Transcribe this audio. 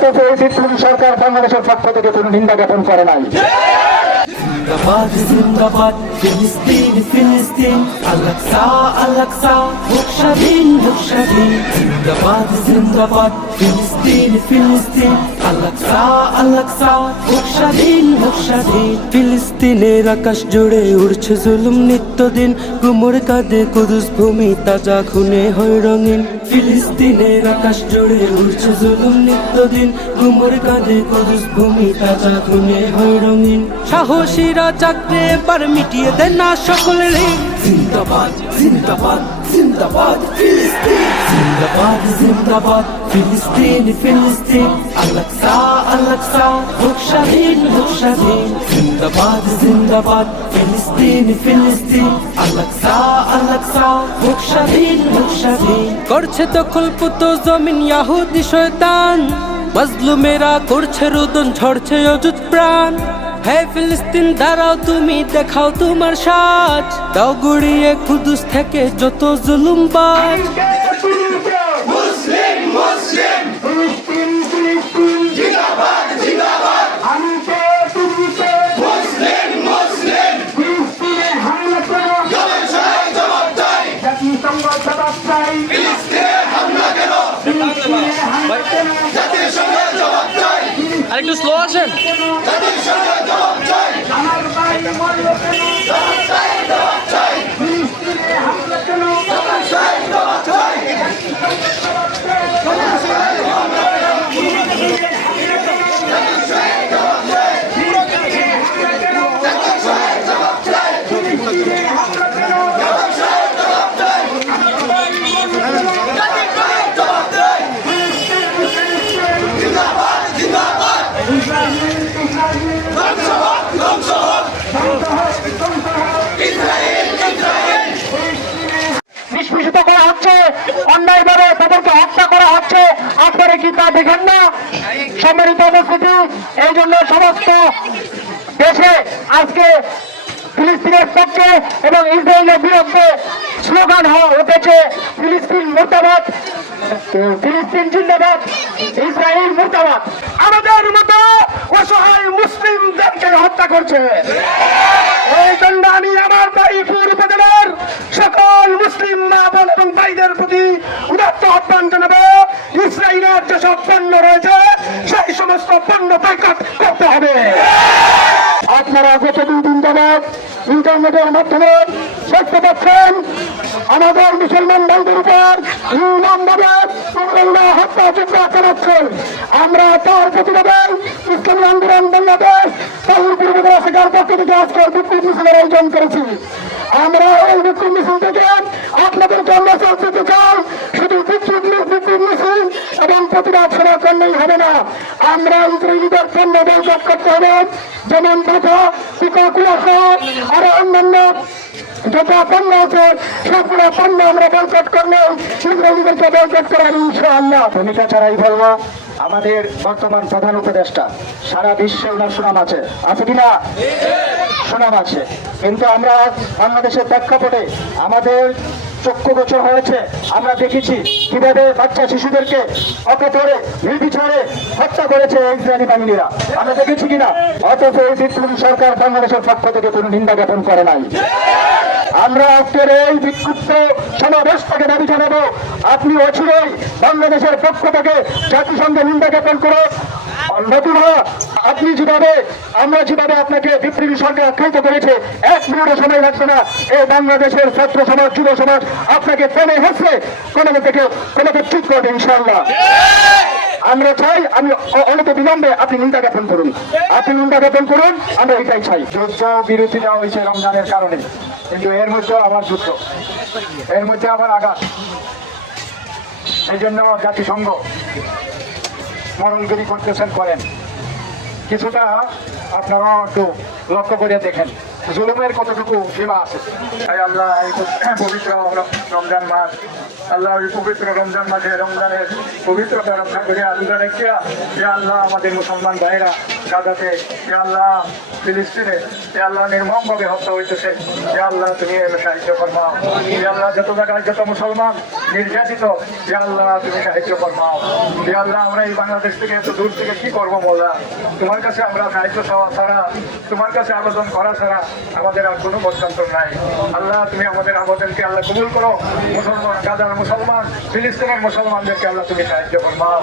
অথচ এই বিপ্লবী সরকার বাংলাদেশের পক্ষ থেকে কোনো নিন্দা জ্ঞাপন করে নাই। জিন্দাবাদ জিন্দাবাদ ফিলিস্তিন ফিলিস্তিন আলাক্সা আলাক্সা হোক স্বাধীন জিন্দাবাদ জিন্দাবাদ ফিলিস্তিন ফিলিস্তিন আলাক্সা আলাক্সা হোক স্বাধীন ফিলিস্তিনের আকাশ জুড়ে উড়ছে জুলুম নিত্যদিন। কুমোর কাঁধে কুদুস ভূমি, তাজা খুনে হয় রঙিন। ফিলিস্তিনের আকাশ জুড়ে উড়ছে জুলুম নিত্যদিন। কুমোর কাঁধে কুদুস ভূমি, তাজা খুনে হয় রঙিন। সাহসীরা চাকরে এবার মিটিয়ে দেন না সকলের। জিন্দাবাদ জিন্দাবাদ জিন্দাবাদ ফিলিস্তিন। জিন্দাবাদ জিন্দাবাদ ফিলিস্তিন ফিলিস্তিন। আলাক্সা আলাক্সা হোক স্বাধীন হোক স্বাধীন। জিন্দাবাদ জিন্দাবাদ ফিলিস্তিন ফিলিস্তিন। আলাক্সা আলাক্সা হোক স্বাধীন হোক স্বাধীন। করছে দখল পুতো জমিন ইয়াহুদি শয়তান। মজলুমেরা করছে রোদন ঝরছে অযুত প্রাণ। হে ফিলিস্তিন, দাঁড়াও, তুমি দেখাও তোমার সাজ। দাও গুড়িয়ে কুদুস থেকে যত জুলুম বাজ। করো জবাব চাই জবাব চাই জাতিসংঘ জবাব চাই ফিলিস্তিনে হামলা কেন ফিলিস্তিনে হামলা কেন জাতিসংঘ জবাব চাই আরেকটু স্লো আসেন জাতিসংঘ জবাব চাই আমার ভাই মরল কেন হচ্ছে, অন্যায়ভাবে তাদেরকে হত্যা করা হচ্ছে। আপনারা কি তা দেখেন না? সম্মানিত উপস্থিতি, এই জন্য সমস্ত দেশে আজকে ফিলিস্তিনের পক্ষে এবং ইসরায়েলের বিরুদ্ধে স্লোগান উঠেছে, ফিলিস্তিন মুর্দাবাদ, ফিলিস্তিন জিন্দাবাদ, ইসরায়েল মুর্দাবাদ। আমাদের মতো অসহায় মুসলিমদেরকে হত্যা করছে। এই জন্য আমি আমার মুসলিম ভাইদের প্রতি উদাত্ত আহ্বান জানাব, ইসরায়েলের যেসব পণ্য রয়েছে, সেই সমস্ত পণ্য বয়কট করতে হবে। আপনারা গত দুই দিন যাবৎ ইন্টারনেটের মাধ্যমে দেখতে পাচ্ছেন, আমাদের মুসলমান ভাইদের উপর নির্মমভাবে তোমরা হত্যা চিন্তা চালাচ্ছে আমরা তার প্রতিবাদে ইসলামী আন্দোলন বাংলাদেশ তাহুর পূর্ব শেখার পক্ষ থেকে আজকে বিক্ষোভ মিছিলের আয়োজন করেছি। আমরা এই বিক্ষোভ মিছিল থেকে আপনাদেরকে আমরা দিতে চাই। শুধু বিক্ষোভ বিক্ষোভ মিছিল এবং প্রতিবাদ সেবা করলেই হবে না। আমরা ইসরায়েলিদের পণ্য বৈঠক করতে হবে। যেমন বাধা পিকাকুলা সহ আরও অন্যান্য যত পণ্য আছে। সবগুলো পণ্য আমরা বয়কট করলেও ইসরায়েলিদেরকে বয়কট করার ইনশাআল্লাহ। ভূমিকা ছাড়াই বলব আমাদের বর্তমান প্রধান উপদেষ্টা। সারা বিশ্বে ওনার সুনাম আছে। আছে কিনা? সুনাম আছে। কিন্তু আমরা বাংলাদেশের প্রেক্ষাপটে আমাদের চক্ষু গোচর হয়েছে। আমরা দেখেছি কীভাবে বাচ্চা শিশুদেরকে অপতরে নির্বিচারে হত্যা করেছে ইসরায়েলি বাহিনীরা। আমরা দেখেছি কিনা? অথচ এই বিপ্লবী সরকার বাংলাদেশের পক্ষ থেকে কোনো নিন্দা জ্ঞাপন করে নাই। আমরা আজকের এই বিক্ষুব্ধ সমাবেশ থেকে দাবি জানাব আপনি অচিরেই বাংলাদেশের পক্ষ থেকে জাতিসংঘে নিন্দা জ্ঞাপন করে আপনি যেভাবে, আমরা যেভাবে আপনাকে বিপ্লবী সরকার আখ্যায়িত করেছে, এক মিনিটও সময় লাগবে না। এই বাংলাদেশের ছাত্র সমাজ, যুব সমাজ আপনাকে টেনে হেসে কোনো থেকে কোনো চুপ করবে ইনশাল্লাহ আমরা চাই, আমি অনেক বিলম্বে আপনি নিন্দা জ্ঞাপন করুন। আপনি নিন্দা জ্ঞাপন করুন, আমরা এটাই চাই। যুদ্ধ বিরতি দেওয়া হয়েছে রমজানের কারণে। কিন্তু এর মধ্যে আবার যুদ্ধ। এর মধ্যে আবার আঘাত। এই জন্য জাতিসংঘ মরণগিরি করতেছেন করেন। কিছুটা আপনারাও একটু লক্ষ্য করে দেখেন, জুলুমের কতটুকু সীমা আছে। আল্লাহ পবিত্র রমজান মাস, আল্লাহ পবিত্র রমজান মাসে রমজানের পবিত্রতা রক্ষা করে আল্লাহ যে আল্লাহ আমাদের মুসলমান ভাইরা, গাজাতে যে আল্লাহ ফিলিস্তিনে যে আল্লাহ নির্মমভাবে হত্যা হইতেছে যে আল্লাহ তুমি সাহায্য ফরমাও যে আল্লাহ যত জায়গায় যত মুসলমান নির্যাতিত যে আল্লাহ তুমি সাহায্য করমাও যে আল্লাহ আমরা এই বাংলাদেশ থেকে এত দূর থেকে কি করব মোল্লা তোমার কাছে আমরা সাহায্য চাওয়া ছাড়া তোমার কাছে আবেদন করা ছাড়া আমাদের আর কোনো পক্ষান্তর নাই। আল্লাহ, তুমি আমাদের আবেদনকে আল্লাহ কবুল করো। মুসলমান, গাজার মুসলমান, ফিলিস্তিনের মুসলমানদেরকে আল্লাহ তুমি সাহায্য করবা